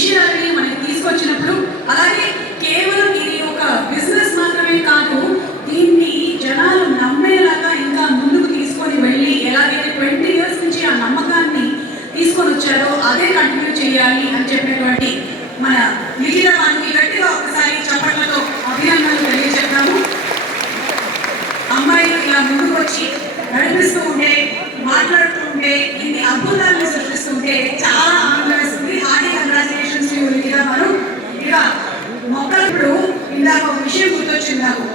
విషయాలని మనకి తీసుకొచ్చినప్పుడు, అలాగే కేవలం ఇది ఒక బిజినెస్ మాత్రమే కాదు, దీన్ని జనాలు నమ్మేలాగా ఇంకా ముందుకు తీసుకొని వెళ్ళి ఎలాగైతే 20 years నుంచి ఆ నమ్మకాన్ని తీసుకొని వచ్చారో అదే కంటిన్యూ చేయాలి అని చెప్పినటువంటి మన లిఖిత వారికి గట్టిగా ఒకసారి చప్పట్లతో అభినందనలు తెలియజేద్దాము. అమ్మాయిలు ఇలా ముందుకు వచ్చి నడిపిస్తూ ఉంటే, మాట్లాడుతూ ఉంటే, ఇన్ని అద్భుతాలను సృష్టిస్తుంటే చాలా ఆనందం వేస్తుంది. హార్డీ కంగ్రాచులేషన్స్ టు లిఖిత గారు. ఇక మొక్కలప్పుడు ఇందాక ఒక విషయం గుర్తొచ్చింది నాకు.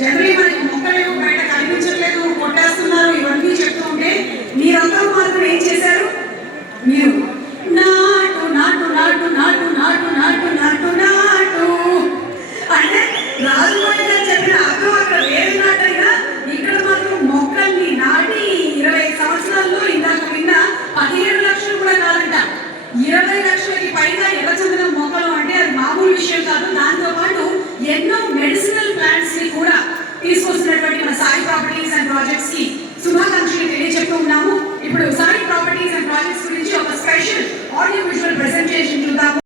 జనరలీ మనకి మొక్కలు బయట కనిపించట్లేదు, కొట్టేస్తున్నారు, ఇవన్నీ చెప్తూ ఉంటే మీరందరూ మాత్రం ఏం చేశారు? మీరు నాటు నాటు నాటు నాటు నాటు నాటు నాటు నాటు అంటే రాజమౌళి గారు చెప్పిన అర్థం అక్కడ వేరే నాటైనా ఇక్కడ మాత్రం మొక్కల్ని నాటి 20 సంవత్సరాల్లో ఇందాక విన్న 17 లక్షలు కూడా కాదంట, 20 లక్షలకి పైగా ఎర్రచందనం మొక్కలు అంటే అది మామూలు విషయం కాదు. దాంతో పాటు ఎన్నో మెడిసినల్ ప్లాంట్స్ ని కూడా తీసుకొస్తున్నటువంటి మన సాయి ప్రాపర్టీస్ అండ్ ప్రాజెక్ట్స్ కి శుభాకాంక్షలు తెలియజెప్తూ ఉన్నాము. ఇప్పుడు సాయి ప్రాపర్టీస్ అండ్ ప్రాజెక్ట్స్ గురించి ఒక స్పెషల్ ఆడియో విజువల్ ప్రెజెంటేషన్ చూద్దాము.